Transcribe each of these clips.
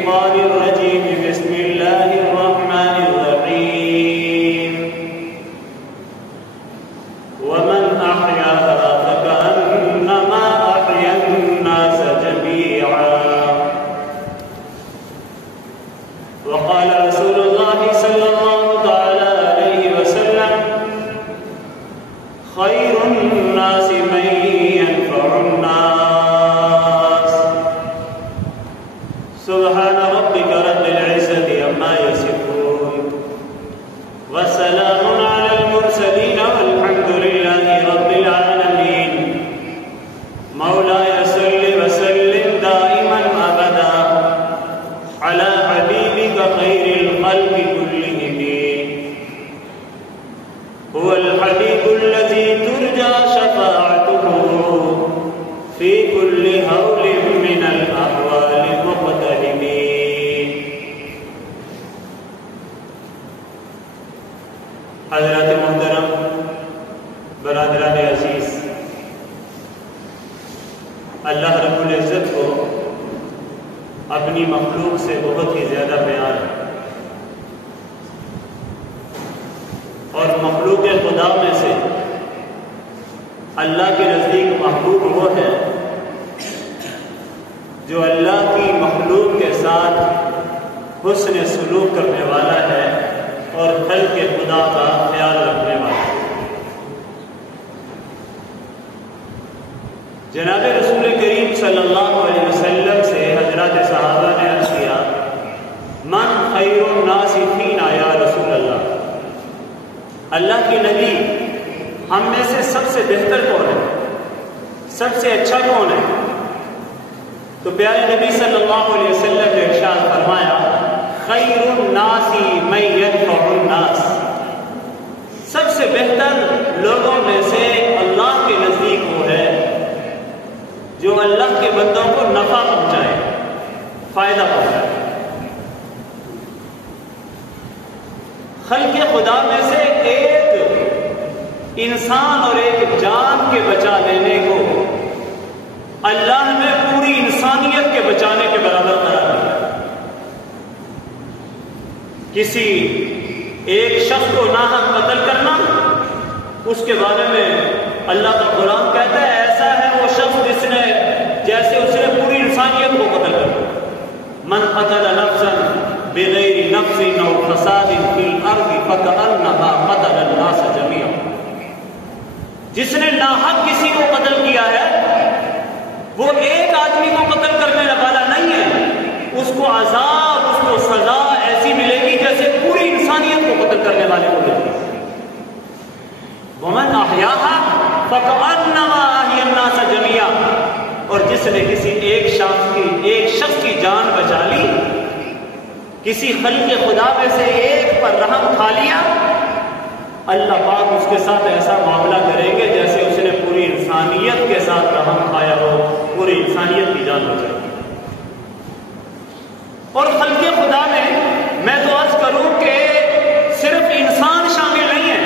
الشيطان الرجيم بسم الله الرحمن الرحيم ومن أحياها فكأنما أحيا الناس جميعا وقال رسول الله صلى الله تعالى عليه وسلم خير الناس من ينفع الناس سبحان ربك رب العزة عما يصفون وسلام على المرسلين والحمد لله رب العالمين مولاي صل وسلم دائما أبدا على حبيبك خير الخلق كلهم هو الحبيب الذي ترجى شفاعته في كل هول من الأهوال مقتحمين. حضرات محترم، برادران عزیز، اللہ رب العزت کو اپنی مخلوق سے بہت ہی زیادہ پیار ہے، اور مخلوق خدا میں سے اللہ کے نزدیک محبوب وہ ہے جو اللہ کی مخلوق کے ساتھ حسن سلوک کرنے والا ہے اور خلق خدا کا خیال رکھنے والا ہے. جناب رسول کریم صلی اللہ علیہ وسلم سے حضرات صحابہ نے عرض کیا من خیر الناس فینا یا رسول اللہ، اللہ کی نبی ہم میں سے سب سے بہتر کون ہے، سب سے اچھا کون ہے؟ تو پیارے نبی صلی اللہ علیہ وسلم نے ارشاد فرمایا خیر الناس من ينفع الناس، سب سے بہتر لوگوں میں سے اللہ کے نزدیک وہ ہے جو اللہ کے بندوں کو نفع پہنچائے، فائدہ پہنچائے. خلق خدا میں سے ایک انسان اور ایک جان کے بچا لینے کو اللہ نے پوری انسانیت کے بچانے کے برابر قرار دیا. کسی ایک شخص کو ناحق قتل کرنا، اس کے بارے میں اللہ کا قرآن کہتا ہے ایسا ہے وہ شخص جس نے جیسے اس نے پوری انسانیت کو قتل کر دیا. من قتل نفسا بغیر نفس او فساد فی الارض فکأنما قتل الناس جميعا، جس نے ناحق کسی کو قتل کیا ہے وہ ایک آدمی کو قتل کرنے والا نہیں ہے، اس کو عذاب، اس کو سزا ایسی ملے گی جیسے پوری انسانیت کو قتل کرنے والے کو ملے گی. ومن احیاها فکأنما احیا الناس جميعا، اور جس نے کسی ایک شخص کی جان بچا لی، کسی خلق خدا میں سے ایک پر رحم کھا لیا، اللہ پاک اس کے ساتھ ایسا معاملہ کریں گے جیسے اس نے پوری انسانیت کے ساتھ رحم کھایا ہو، پوری انسانیت کی جان بچائی. اور خلق خدا میں تو عرض کروں کہ صرف انسان شامل نہیں ہے،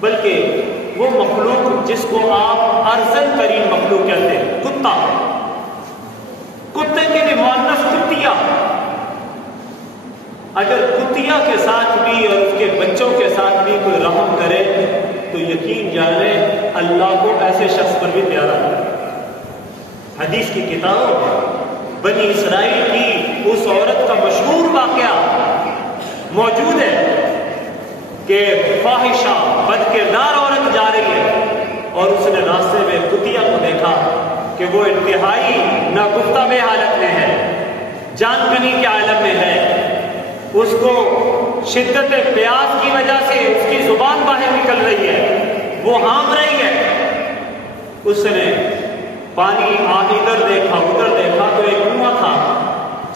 بلکہ وہ مخلوق جس کو آپ ارذل ترین مخلوق کہتے ہیں، کتا، کتے کے بھی مؤنث کتیا، اگر کتیا کے ساتھ بھی اور اس کے بچوں کے ساتھ بھی کوئی رحم کرے تو یقین جانے اللہ کو ایسے شخص پر بھی پیارا ہے. حدیث کی کتابوں میں بنی اسرائیل کی اس عورت کا مشہور واقعہ موجود ہے کہ فاحشہ بد کردار عورت جا رہی ہے اور اس نے راستے میں کتیا کو دیکھا کہ وہ انتہائی ناگفتہ میں حالت میں ہے، جان کنی کے عالم میں ہے، اس کو شدت پیاس کی وجہ سے اس کی زبان باہر نکل رہی ہے، وہ ہانپ رہی ہے. اس نے پانی ادھر دیکھا ادھر دیکھا تو ایک کنواں تھا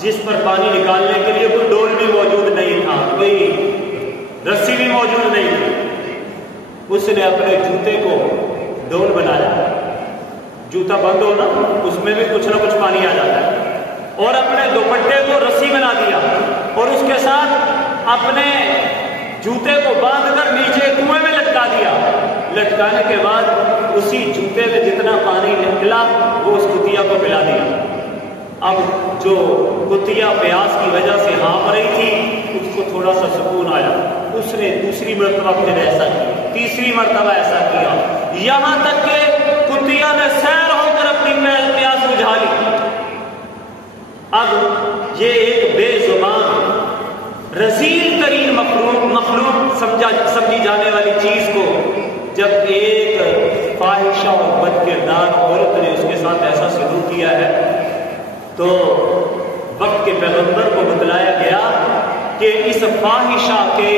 جس پر پانی نکالنے کے لیے کوئی ڈول بھی موجود نہیں تھا، کوئی رسی بھی موجود نہیں تھی. اس نے اپنے جوتے کو ڈول بنایا، جوتا بند ہو نا اس میں بھی کچھ نہ کچھ پانی آ جاتا ہے، اور اپنے دوپٹے کو رسی بنا دیا اور اس کے ساتھ اپنے جوتے کو باندھ کر نیچے کنویں میں لٹکا دیا. لٹکانے کے بعد اسی جوتے میں جتنا پانی نکلا وہ اس کتیا کو پلا دیا. اب جو کتیا پیاس کی وجہ سے ہانپ رہی تھی اس کو تھوڑا سا سکون آیا، اس نے دوسری مرتبہ پھر ایسا کیا، تیسری مرتبہ ایسا کیا، یہاں تک کہ کتیا نے سیر ہو کر اپنی پیاس بجھا لی۔ اب یہ ایک بے زبان رذیل ترین مخلوق سمجھی جانے والی چیز کو جب ایک فاحشہ اور بد کردار عورت نے اس کے ساتھ ایسا سلوک کیا ہے تو وقت کے پیغمبر کو بتلایا گیا کہ اس فاحشہ کے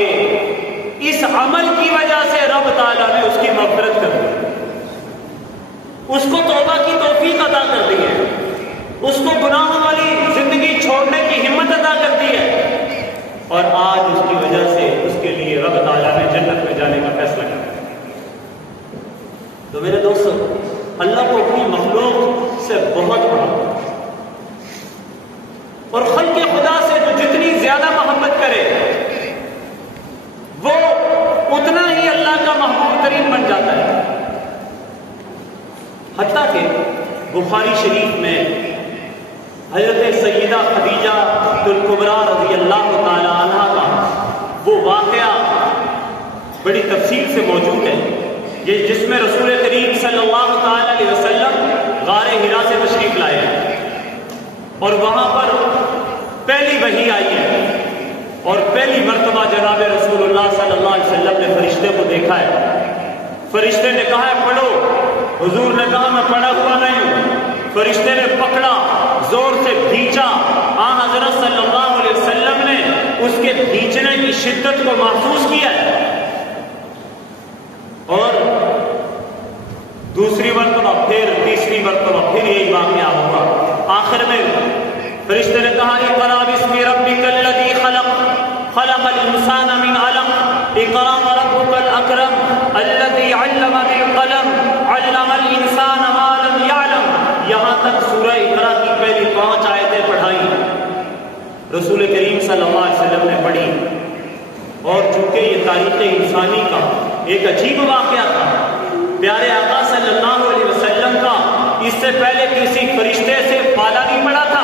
اس عمل کی وجہ سے رب تعالیٰ نے اس کی مغفرت کر دی، اس کو توبہ کی توفیق عطا کر دی ہے، اس کو گناہوں والی زندگی چھوڑنے کی ہمت عطا کر دی ہے، اور آج اس کی وجہ سے اس کے لیے رب تعالیٰ نے جنت میں جانے کا فیصلہ کیا۔ تو میرے دوستو، اللہ کو اپنی مخلوق سے بہت بڑا اور خلق خدا سے جو جتنی زیادہ محبت کرے وہ اتنا ہی اللہ کا محبوب ترین بن جاتا ہے۔ حتیٰ کہ بخاری شریف میں حضرت سیدہ خدیجہ الکبریٰ رضی اللہ تعالی عنہ کا وہ واقعہ بڑی تفصیل سے موجود ہے، یہ جس میں رسول کریم صلی اللہ تعالی علیہ وسلم غار حرا سے تشریف لائے ہیں اور وہاں پر پہلی وحی آئی ہے اور پہلی مرتبہ جناب رسول اللہ صلی اللہ علیہ وسلم نے فرشتے کو دیکھا ہے۔ فرشتے نے کہا ہے پڑھو، حضور نے کہا میں پڑھا ہوا نہیں ہوں۔ فرشتے نے پکڑا، زور سے کھینچا، آن حضرت صلی اللہ علیہ وسلم نے اس کے کھینچنے کی شدت کو محسوس کیا ہے، اور دوسری مرتبہ پھر تیسری مرتبہ پھر یہی واقعہ ہوا۔ آخر میں فرشتے نے کہا اقرأ باسم ربک الذی خلق خلق الانسان من علق اقرأ وربک الاکرم الذی علم بالقلم علم الانسان ما لم یعلم، یہاں تک سورہ اقرأ کی پہلی 5 آیتیں پڑھائی رسول کریم صلی اللہ علیہ وسلم نے پڑھی، اور چونکہ یہ تاریخ انسانی کا ایک عجیب واقعہ تھا، پیارے آقا صلی اللہ علیہ وسلم کا اس سے پہلے کسی فرشتے سے پالا نہیں پڑا تھا۔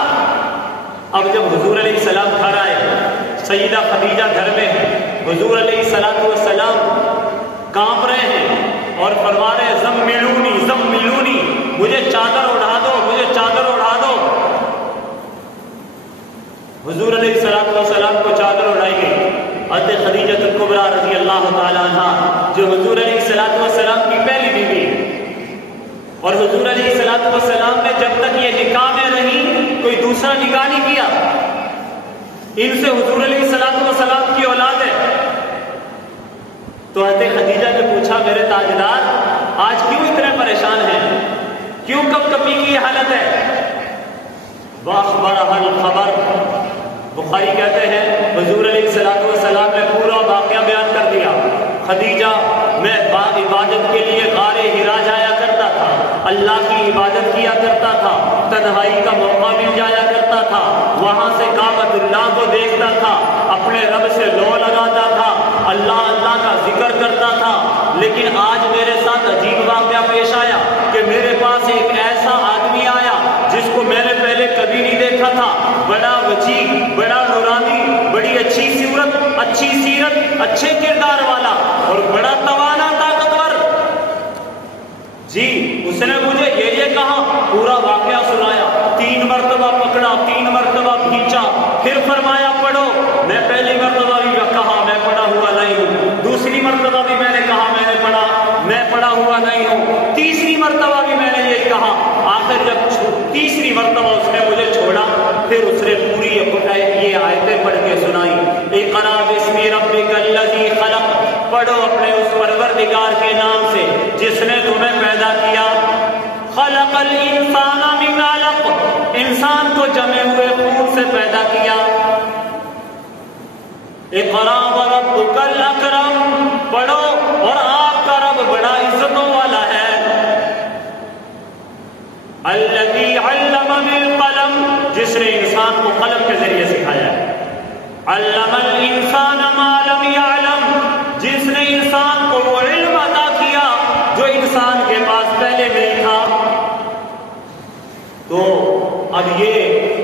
اب جب حضور علیہ السلام گھر آئے، سیدہ خدیجہ گھر میں ہے، حضور علیہ السلام کانپ رہے ہیں اور فرما رہے ہیں زملونی زملونی، مجھے چادر اڑا دو، مجھے چادر اڑا دو۔ حضور علیہ السلام کو چادر اڑائی گئی۔ حضرت خدیجہ الکبریٰ رضی اللہ تعالی عنہ جو حضور علیہ السلام کی پہلی بیوی ہے، اور حضور علیہ السلام نے جب تک یہ نکاح میں رہی کوئی دوسرا نکاح نہیں کیا، ان سے حضور علیہ السلام کی اولاد ہے۔ تو حضرت خدیجہ نے پوچھا میرے تاجدار آج کیوں اتنے پریشان ہیں، کیوں کب کبھی کی یہ حالت ہے؟ وَأَخْبَرَهَا الْخَبَرُ، بخاری کہتے ہیں حضور علیہ السلام نے پورا واقعہ بیان کر دیا۔ خدیجہ میں عبادت کے لیے غار حرا جایا کرتا تھا، اللہ کی عبادت کیا کرتا تھا، تنہائی کا موقع مل جایا کرتا تھا، وہاں سے کعبۃ اللہ کو دیکھتا تھا، اپنے رب سے لو لگاتا تھا، اللہ اللہ کا ذکر کرتا تھا۔ لیکن آج میرے ساتھ عجیب واقعہ پیش آیا کہ میرے پاس ایک ایسا آدمی آیا جس کو میں نے پہلے کبھی نہیں دیکھا تھا، بڑا وجیح، بڑا نورانی، بڑی اچھی صورت، اچھی سیرت، اچھے کردار والا اور بڑا توانا طاقتور۔ جی اس نے مجھے یہ کہا، پورا واقعہ سنایا، 3 مرتبہ پکڑا، 3 مرتبہ کھینچا، پھر فرمایا پڑھو۔ میں پہلی مرتبہ بھی کہا میں پڑھا ہوا نہیں ہوں، دوسری مرتبہ بھی میں نے کہا میں پڑھا ہوا نہیں ہوں، تیسری مرتبہ بھی میں نے یہی کہا۔ آخر جب تیسری مرتبہ اس نے مجھے چھوڑا، پھر اس نے پوری یہ آیتیں پڑھ کے سنائی، اقرأ باسم ربک الذی خلق، پڑھو اپنے اس پروردگار کے نام سے جس نے تمہیں پیدا کیا، خلق الانسان من علق، انسان کو جمے ہوئے خون سے پیدا کیا، اقرأ وربک الاکرم، پڑھو اور آپ کا رب بڑا عزتوں والا ہے، الذی علم بالقلم، جس نے انسان کو قلم کے ذریعے سکھایا ہے، علم الانسان ما لم یعلم، جس نے انسان کو وہ علم عطا کیا جو انسان کے پاس پہلے نہیں تھا۔ تو اب یہ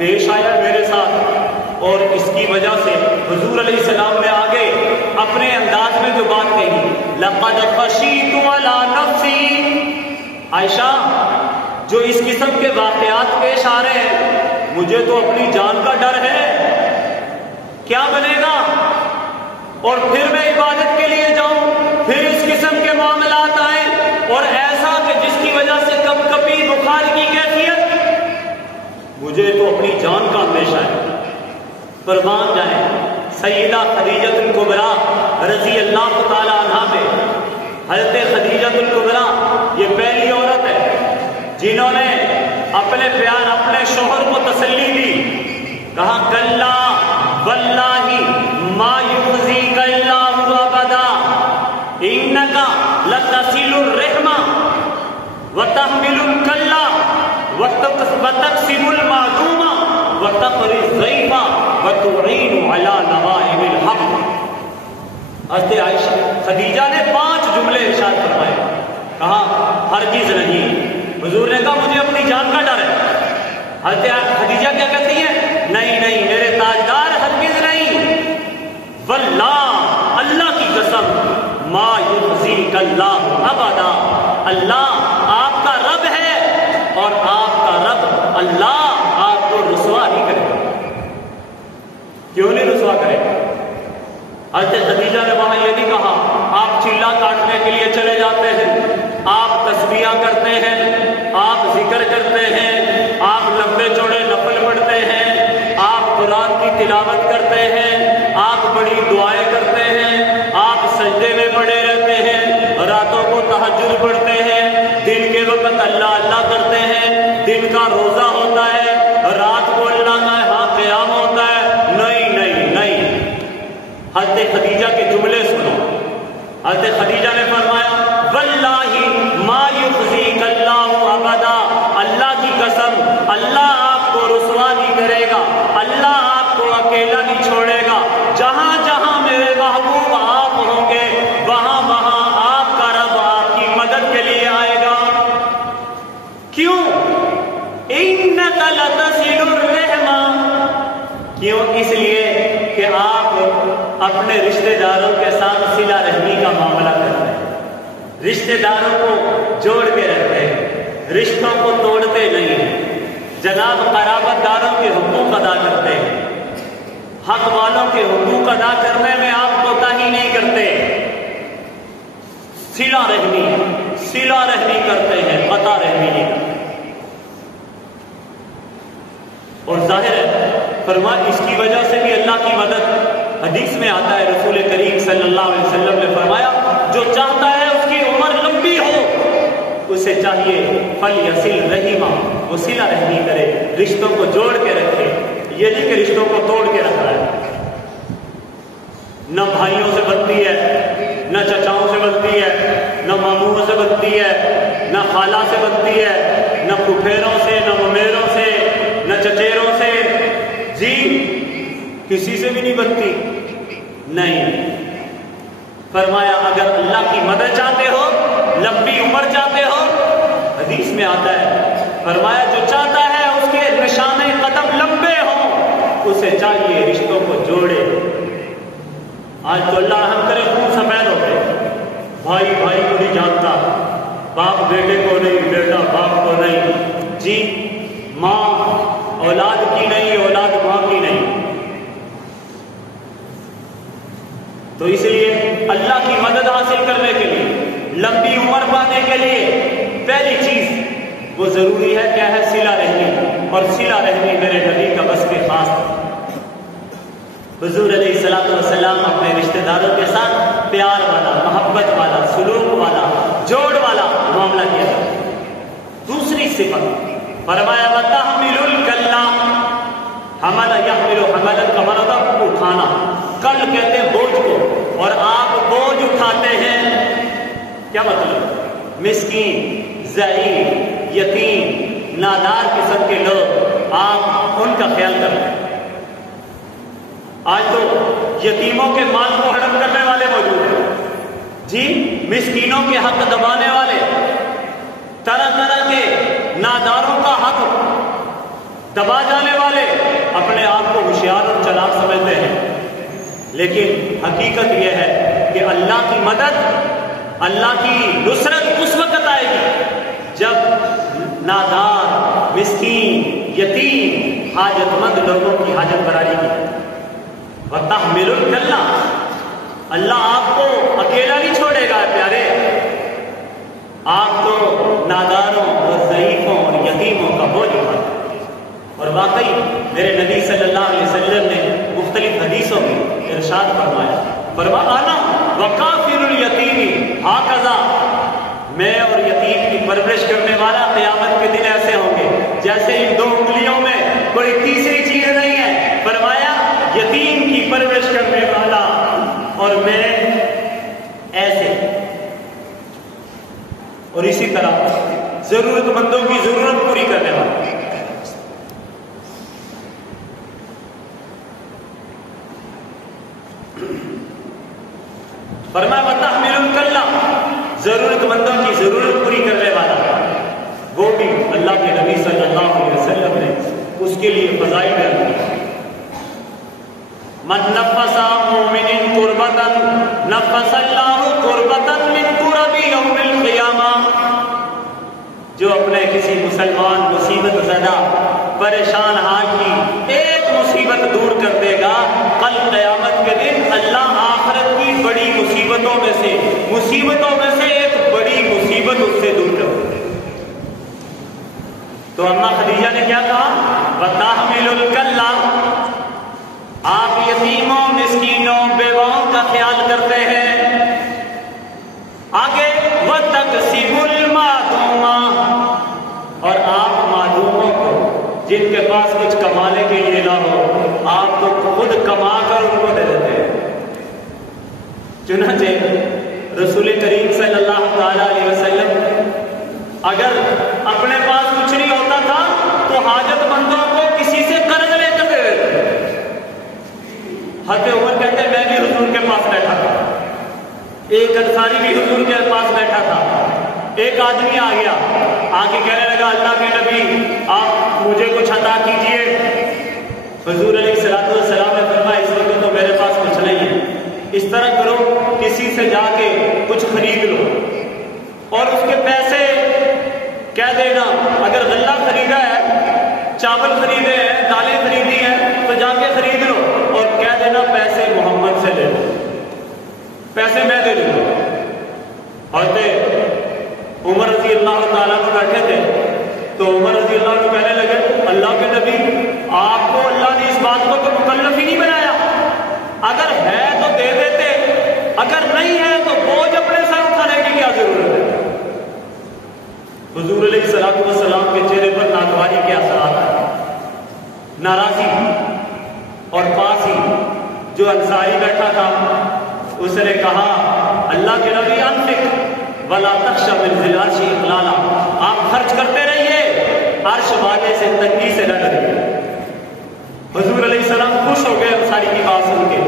پیش آیا میرے ساتھ، اور اس کی وجہ سے حضور علیہ السلام نے آگے اپنے انداز میں جو بات کہی، لقد خشیت علی نفسی، عائشہ جو اس قسم کے واقعات پیش آ رہے ہیں مجھے تو اپنی جان کا ڈر ہے، کیا بنے گا، اور پھر میں عبادت کے لیے جاؤں، پھر اس قسم کے معاملات آئیں، اور ایسا کہ جس کی وجہ سے کب کبھی بخار کی کیفیت، مجھے تو اپنی جان کا اندیشہ ہے۔ قربان جائیں سیدہ خدیجہ الکبریٰ رضی اللہ تعالی عنہا پہ۔ حضرت خدیجہ الکبریٰ یہ پہلی عورت ہے جنہوں نے اپنے شوہر کو تسلی دی، کہا کلا واللہ ما یخزیک اللہ ابدا انک لتصل الرحم وتحمل الکلا وتکسب المعدوم وتقری الضیف وتعین علی نوائب الحق۔ حضرت عائشہ خدیجہ نے 5 جملے ارشاد فرمائے، کہا ہرگز نہیں، حضور نے کہا مجھے اپنی جان کا ڈر ہے، حضرت خدیجہ کیا کہتی ہیں، نہیں نہیں میرے تاجدار ہرگز نہیں، واللہ اللہ کی قسم، ما یخزیک اللہ ابدا، اللہ آپ کا رب ہے اور آپ کا رب اللہ آپ کو رسوا نہیں کرے گا۔ کیوں نہیں رسوا کرے گا؟ حضرت خدیجہ نے وہاں یہ نہیں کہا آپ چلا کاٹنے کے لیے چلے جاتے ہیں، آپ تسبیحاں کرتے ہیں، آپ ذکر کرتے ہیں، آپ لمبے چوڑے نفل پڑھتے ہیں، آپ قرآن کی تلاوت کرتے ہیں، آپ بڑی دعائیں کرتے ہیں، آپ سجدے میں پڑے رہتے ہیں، راتوں کو تہجد پڑھتے ہیں، دن کے وقت اللہ اللہ کرتے ہیں، دن کا روزہ ہوتا ہے، رات کو اللہ کا ہاں قیام ہوتا ہے، نہیں نہیں نہیں۔ حضرت خدیجہ کے جملے سنو، حضرت خدیجہ نے فرمایا واللہ ما یخزیک اللہ ابدا، اللہ کی قسم اللہ آپ کو رسوا نہیں کرے گا، اللہ آپ کو اکیلا نہیں چھوڑے گا، جہاں جہاں میرے محبوب آپ ہوں گے وہاں وہاں آپ کا رب آپ کی مدد کے لیے آئے گا۔ کیوں؟ انک لتصل الرحم، کیوں؟ اس لیے کہ آپ اپنے رشتہ داروں کے ساتھ صلہ رحمی کا معاملہ کرتے ہیں، رشتہ داروں کو جوڑ کے رکھتے ہیں، رشتوں کو توڑتے نہیں ہیں، جناب قرابت داروں کے حقوق ادا کرتے ہیں، حق والوں کے حقوق ادا کرنے میں آپ کوتاہی نہیں کرتے، صلہ رحمی کرتے ہیں، قطع رحمی نہیں کرتے۔ اور ظاہر ہے فرمایا اس کی وجہ سے بھی اللہ کی مدد، حدیث میں آتا ہے رسول کریم صلی اللہ علیہ وسلم نے فرمایا جو چاہتا ہے اس کی عمر لمبی ہو اسے چاہیے فلیصل رحمہ، وہ صلہ رحمی کرے، رشتوں کو جوڑ کے رکھے، یہ نہیں کہ رشتوں کو توڑ کے رکھ رہا ہے، نہ بھائیوں سے بنتی ہے، نہ چچاؤں سے بنتی ہے، نہ ماموں سے بنتی ہے، نہ خالہ سے بنتی ہے، نہ پھپھیروں سے، نہ ممیروں سے، نہ چچیروں سے، جی کسی سے بھی نہیں بنتی، نہیں۔ فرمایا اگر اللہ کی مدد چاہتے ہو، لمبی عمر چاہتے ہو، حدیث میں آتا ہے فرمایا جو چاہتا ہے اس کے نشانے قدم لمبے ہوں اسے چاہیے رشتوں کو جوڑے۔ آج تو اللہ رحم کرے خون سفید ہو گئے، بھائی بھائی کو نہیں جانتا، باپ بیٹے کو نہیں، بیٹا باپ کو نہیں، جی ماں اولاد کی نہیں، اولاد ماں کی نہیں۔ تو اس لیے اللہ کی مدد حاصل کرنے کے لیے، لمبی عمر پانے کے لیے پہلی چیز وہ ضروری ہے کیا ہے؟ صلہ رحمی، اور صلہ رحمی میرے نبی کا بس کے خاص ہے۔ حضور علیہ الصلوۃ والسلام اپنے رشتہ داروں کے ساتھ پیار والا، محبت والا، سلوک والا، جوڑ والا معاملہ کیا۔ دوسری صفت فرمایا وَتَحْمِلُ الْكَلَّ، حمل یحمل حملا کا مطلب اٹھانا، کل کہتے ہیں بوجھ کو، اور آپ بوجھ اٹھاتے ہیں، کیا مطلب؟ مسکین، ضعیف، یتیم، نادار قسم کے لوگ آپ ان کا خیال کرتے ہیں۔ آج تو یتیموں کے مال کو ہڑپ کرنے والے موجود ہیں، جی مسکینوں کے حق دبانے والے، طرح طرح کے ناداروں کا حق دبا جانے والے، اپنے آپ کو ہوشیار اور چلاک سمجھتے ہیں، لیکن حقیقت یہ ہے کہ اللہ کی مدد، اللہ کی نصرت اس وقت آئے گی جب نادار، مسکین، یتیم، حاجت مند لوگوں کی حاجت براری کی۔ وَتَحْمِلُ الْكَلَّةَ، اللہ آپ کو اکیلا نہیں چھوڑے گا پیارے، آپ کو ناداروں اور ضعیفوں اور یتیموں کا بوجھ اٹھانا۔ اور واقعی میرے نبی صلی اللہ علیہ وسلم نے مختلف حدیثوں میں ارشاد فرمایا انا وکافل الیتیم ہاکذا، میں اور یتیم کی پرورش کرنے والا قیامت کے دن ایسے ہوں گے جیسے ان دو انگلیوں میں کوئی تیسری چیز نہیں ہے۔ فرمایا یتیم کی پرورش کرنے والا اور میں ایسے، اور اسی طرح ضرورت مندوں کی ضرورت پوری کرنے والا۔ فرمایا وَتَحْمِلُ الْكَلَّةَ، ضرورت مندوں کی ضرورت پوری کرنے والا، وہ بھی اللہ کے نبی صلی اللہ علیہ وسلم نے اس کے لیے فضائل بیان کی۔ من نفس مؤمن قربة نفس اللہ قربة من قرب یوم القیامہ، جو اپنے کسی مسلمان مصیبت زدہ پریشان حال کی ایک مصیبت دور کر دے گا، کل قیامت کے دن اللہ آخرت کی بڑی مصیبتوں میں سے ایک بڑی مصیبت اس سے دور کر دے گا۔ تو اماں خدیجہ نے کیا کہا؟ وَتَحْمِلُ الْكَلَّةَ، آپ یتیموں، مسکینوں، بیواؤں کا خیال کرتے ہیں۔ آگے وَتَكْسِبُ الْمَعْدُومَ، اور آپ معدوموں کو، جن کے پاس کچھ کمانے کے لیے نہ ہو، آپ تو خود کما کر ان کو دے دیتے ہیں۔ چنانچہ رسول کریم صلی اللہ تعالی علیہ وسلم اگر اپنے پاس کچھ نہیں ہوتا تھا تو حاجت مندوں کو کسی سے قرض لے کر دے دیتے۔ حضرت عمر کہتے ہیں میں بھی حضور کے پاس بیٹھا تھا، ایک انصاری بھی حضور کے پاس بیٹھا تھا، ایک آدمی آ گیا، آ کے کہنے لگا اللہ کے نبی آپ مجھے کچھ عطا کیجئے۔ حضور علیہ السلام نے فرمایا اس وقت تو میرے پاس کچھ نہیں ہے، اس طرح کرو کسی سے جا کے کچھ خرید لو اور اس کے پیسے کہہ دینا، اگر غلہ خریدا ہے، چاول خریدے ہیں، دالیں خریدی ہیں تو جا کے خرید لو اور کہہ دینا پیسے محمد سے لے لو، پیسے میں دے دوں گا۔ حضرت عمر رضی اللہ تعالیٰ کو بیٹھے تھے تو عمر رضی اللہ عنہ کہنے لگے اللہ کے نبی آپ کو اللہ نے اس بات کو تو مکلف ہی نہیں بنایا، اگر ہے تو دے دیتے، اگر نہیں ہے تو بوجھ اپنے سر اٹھانے کی کیا ضرورت ہے۔ حضور علیہ السلام کے چہرے پر ناگواری کے اثرات آئے، ناراضی اور پاس ہی جو انصاری بیٹھا تھا اس نے کہا اللہ کے نبی انفق ولا تخش من ذی العرش اقلالا، آپ خرچ کرتے رہیے، عرش والے سے تنگی سے نہ ڈریے۔ حضور علیہ السلام خوش ہو گئے انصاری کی بات سن کے،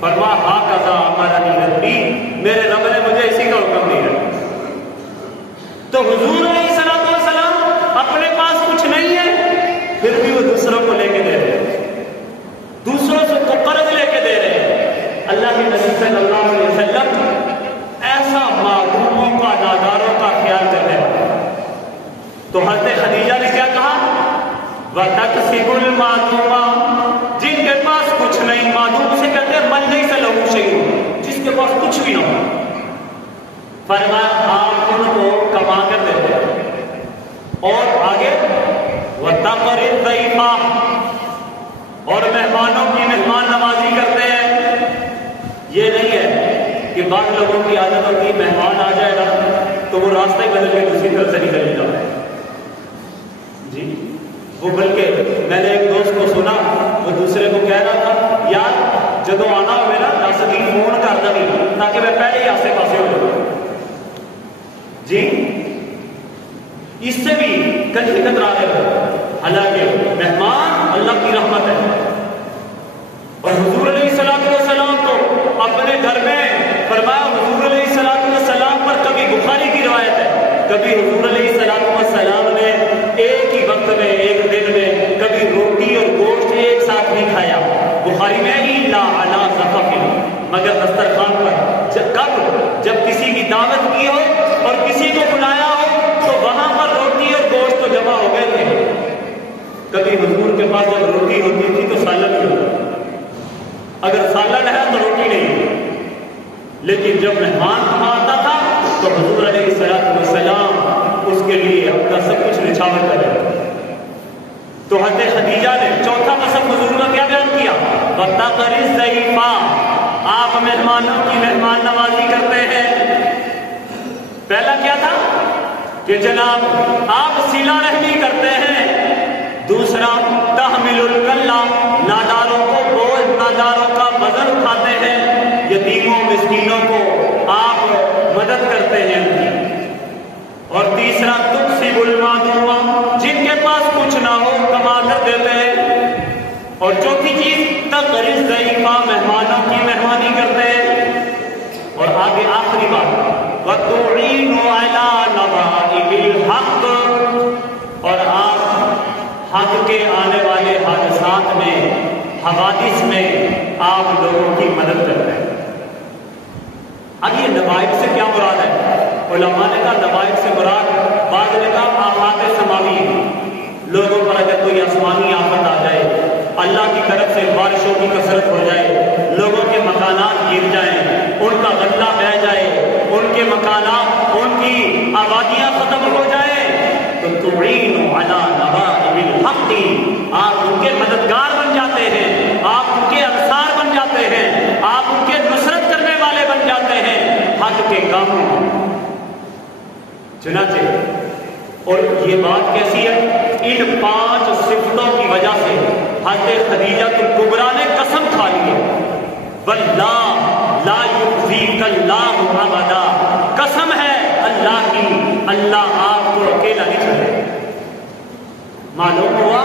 فرمایا ہاکذا امرنی ربی، میرے رب نے مجھے اسی کا حکم دیا۔ تو حضور علیہ السلام اپنے پاس کچھ نہیں ہے پھر بھی وہ دوسروں کو لے کے دے رہے ہیں، دوسروں سے کو قرض لے کے دے رہے ہیں۔ اللہ کے نبی صلی اللہ علیہ وسلم ایسا معدوموں کا، ناداروں کا خیال کرنے والا۔ تو حضرت خدیجہ نے کیا کہا؟ وَتَكْسِبُ الْمَعْدُومَ، جن کے پاس کچھ نہیں، معدوم سے کہتے ہیں من لَيْسَ لَهُ شَيْءٌ، جس کے پاس کچھ بھی نہ ہو، فرمایا آپ ان کو کما کر دیتے ہیں۔ اور آگے وَتَقْرِ الضَّيْفَ، اور مہمانوں کی مہمان نوازی کرتے ہیں۔ یہ نہیں ہے کہ بعض لوگوں کی عادت ہوتی ہے مہمان آ جائے گا تو وہ راستہ بدل کے دوسری طرف سے نکل جاتا ہے جی، وہ بلکہ میں نے ایک دوست کو سنا وہ دوسرے کو کہہ رہا تھا یار جدو آنا ہوئے نا 10 دن فون کر دیں تاکہ میں پہلے ہی آسے پاسے ہو جاؤں جی، اس سے بھی کچھ خطرہ ہے۔ حالانکہ مہمان اللہ کی رحمت ہے، اور حضور علیہ السلام تو اپنے گھر میں فرمایا، حضور علیہ السلام پر کبھی بخاری کی روایت ہے، کبھی حضور علیہ السلام نے ایک ہی وقت میں، ایک دن میں، کبھی روٹی اور گوشت مگر دسترخوان پر جب کسی کی دعوت کی ہو اور کسی کو بلایا ہو تو وہاں پر روٹی اور گوشت تو جمع ہو گئے تھے. کبھی حضور کے پاس جب روٹی ہوتی تھی تو سالن نہیں ہوتا, اگر سالن ہے تو روٹی نہیں. لیکن جب مہمان آتا تھا تو حضور علیہ السلام اس کے لیے اپنا سب کچھ نچھاور کر رہے تھے. تو حضرت خدیجہ نے چوتھا قسم حضور نے کیا بیان کیا؟ وَتَقْرِ الضَّيْفَ, آپ مہمانوں کی مہمان نوازی کرتے ہیں. پہلا کیا تھا کہ جناب آپ صلہ رحمی کرتے ہیں. دوسرا تحمل الکلہ, ناداروں کو بوجھ, ناداروں کا وزن اٹھاتے ہیں. یتیموں مسکینوں کو آپ مدد کرتے ہیں ان کی. اور تیسرا تقسم المعدوم, جن کے پاس کچھ نہ ہو کما کر دیتے ہیں. اور چوتھی چیز تقری الضیف, مہمانوں کی مہمانی کرتے ہیں. اور آگے آخری بات وتعین علی نوائب الحق, اور آپ حق کے آنے والے حادثات میں, حوادث میں آپ لوگوں کی مدد کرتے ہیں. اب یہ نوائب سے کیا مراد ہے؟ علماء نے کہا نوائب سے مراد بعض نے کہا آفات سماوی, لوگوں پر اگر کوئی آسمانی آفت آ جائے, اللہ کی طرف سے بارشوں کی کثرت ہو جائے, لوگوں کے مکانات گر جائیں, ان کا غلہ بہ جائے, ان کے مکانات, ان کی آبادیاں ختم ہو جائیں, تو تعین علی نوائب الحق, آپ ان کے مددگار بن جاتے ہیں, آپ ان کے انصار بن جاتے ہیں, آپ ان کے نصرت کرنے والے بن جاتے ہیں حق کے کاموں. چنانچہ اور یہ بات کیسی ہے؟ ان 5 صفتوں کی وجہ سے حضرت خدیجہ کبریٰ نے قسم کھا لی ہے, واللہ لا یخزیک اللہ ابدا, قسم ہے اللہ کی, اللہ آپ کو اکیلا نہیں چھوڑے. معلوم ہوا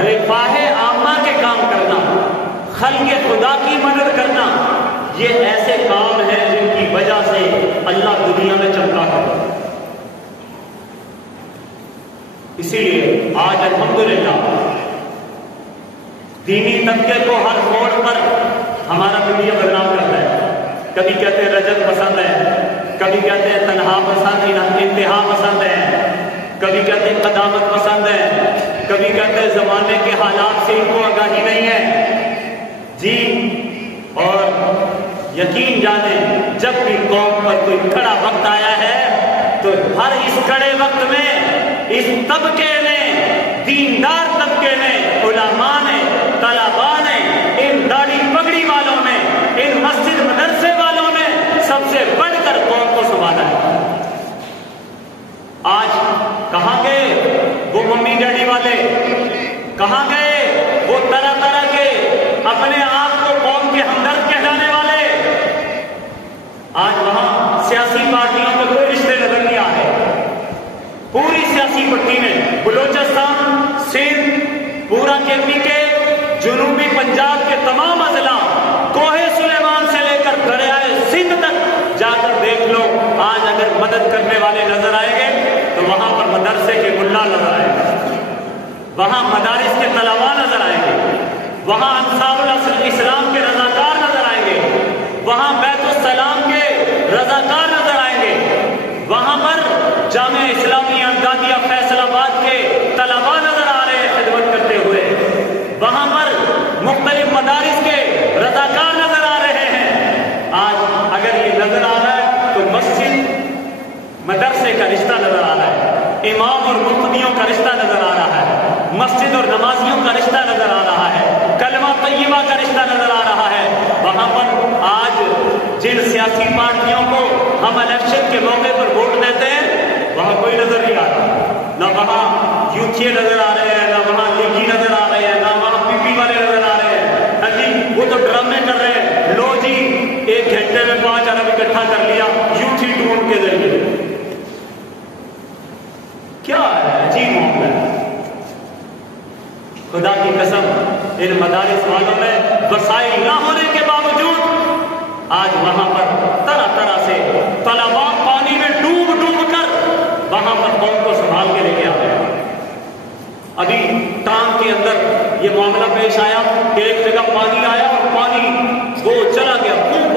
رفاہ عامہ کے کام کرنا, خلق خدا کی مدد کرنا, یہ ایسے کام ہیں جن کی وجہ سے اللہ دنیا میں چمکا ہے. اسی لیے آج الحمدللہ دینی طبقے کو ہر موڑ پر ہمارا میڈیا بدنام کرتا ہے. کبھی کہتے ہیں رجب پسند ہے, کبھی کہتے ہیں تنہا پسند, انتہا پسند ہے, کبھی کہتے ہیں قدامت پسند ہے, کبھی کہتے ہیں زمانے کے حالات سے ان کو آگاہی نہیں ہے. جی, اور یقین جانیں جب بھی قوم پر کوئی کڑا وقت آیا ہے تو ہر اس کڑے وقت میں اس طبقے نے, دیندار طبقے نے, علماء نے, طلباء نے, ان داڑھی پگڑی والوں نے, ان مسجد مدرسے والوں نے سب سے بڑھ کر قوم کو سنبھالا ہے. آج کہاں گئے وہ ممی ڈیڈی والے, کہاں گئے وہ طرح طرح کے اپنے آپ کو قوم کے ہمدرد کہلانے والے؟ آج وہاں سیاسی پارٹیوں میں کوئی رشتے نظر نہیں آ رہے. پوری سیاسی پٹی میں بلوچستان, سندھ, پورا KPK, جنوبی پنجاب کے تمام اضلاع, کوہ سلیمان سے لے کر دریائے سندھ تک جا کر دیکھ لو. آج اگر مدد کرنے والے نظر آئیں گے تو وہاں پر مدرسے کے ملا نظر آئیں گے, وہاں مدارس کے طلباء نظر آئیں گے, وہاں انصار الاسلام کے رضاکار نظر آئیں گے, وہاں بیت السلام کے رضاکار نظر آئیں گے, وہاں پر جامعہ اسلامیہ امدادیہ فیصل آباد کے طلباء نظر آ رہے ہیں خدمت کرتے ہوئے, وہاں پر مختلف مدارس کے رضاکار نظر آ رہے ہیں. آج اگر یہ نظر آ رہا ہے تو مسجد مدرسے کا رشتہ نظر آ رہا ہے, امام اور مقتدیوں کا رشتہ نظر آ رہا ہے, مسجد اور نمازیوں کا رشتہ نظر آ رہا ہے, کلمہ طیبہ کا رشتہ نظر آ رہا ہے. وہاں پر آج جن سیاسی پارٹیوں کو ہم الیکشن کے موقع پر ووٹ دیتے ہیں وہاں کوئی نظر نہیں آ رہا, نہ وہاں یوتھیے نظر آ رہے ہیں, نہ وہاں لیگی نظر آ رہے ہیں, نہ وہاں PP والے نظر آ رہے ہیں. جی وہ تو ڈرامے کر رہے ہیں, لو جی 1 گھنٹے میں 5 ارب اکٹھا کر لیا یوتھی ٹون کے ذریعے. کیا ہے عجیب معاملہ ہے. خدا کی قسم ان مدارس والوں میں وسائل نہ ہونے کے باوجود آج وہاں پر طرح طرح سے طلباء پانی میں ڈوب ڈوب کر وہاں پر قوم کو سنبھال کے لے کے آ رہے ہیں. ابھی ٹانگ کے اندر یہ معاملہ پیش آیا کہ ایک جگہ پانی آیا اور پانی وہ چلا گیا, خوب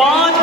5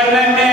MNA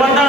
15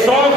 100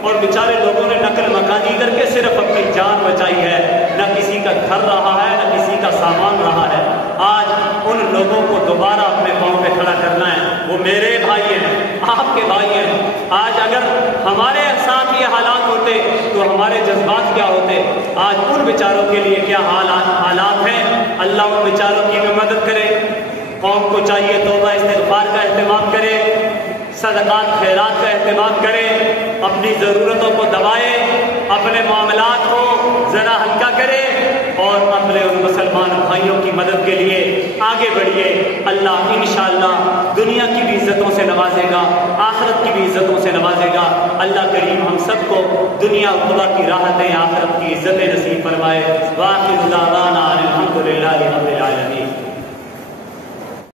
اور بیچارے لوگوں نے نقل مکانی کر کے صرف اپنی جان بچائی ہے، نہ کسی کا گھر رہا ہے نہ کسی کا سامان رہا ہے۔ آج ان لوگوں کو دوبارہ اپنے پاؤں پہ کھڑا کرنا ہے۔ وہ میرے بھائی ہیں، آپ کے بھائی ہیں۔ آج اگر ہمارے ساتھ یہ حالات ہوتے تو ہمارے جذبات کیا ہوتے؟ آج ان بیچاروں کے لیے کیا حالات ہیں؟ اللہ ان بیچاروں کی بھی مدد کرے۔ قوم کو چاہیے توبہ استغفار کا اہتمام کرے، صدقات خیرات کا اہتمام کرے، اپنی ضرورتوں کو دبائے، اپنے معاملات کو ذرا ہلکا کرے اور اپنے ان مسلمان بھائیوں کی مدد کے لیے آگے بڑھیے۔ اللہ انشاءاللہ دنیا کی بھی عزتوں سے نوازے گا، آخرت کی بھی عزتوں سے نوازے گا۔ اللہ کریم ہم سب کو دنیا خدا کی راحتیں، آخرت کی عزتیں نصیب فرمائے۔ واخر دعوانا الحمد للہ رب العالمین۔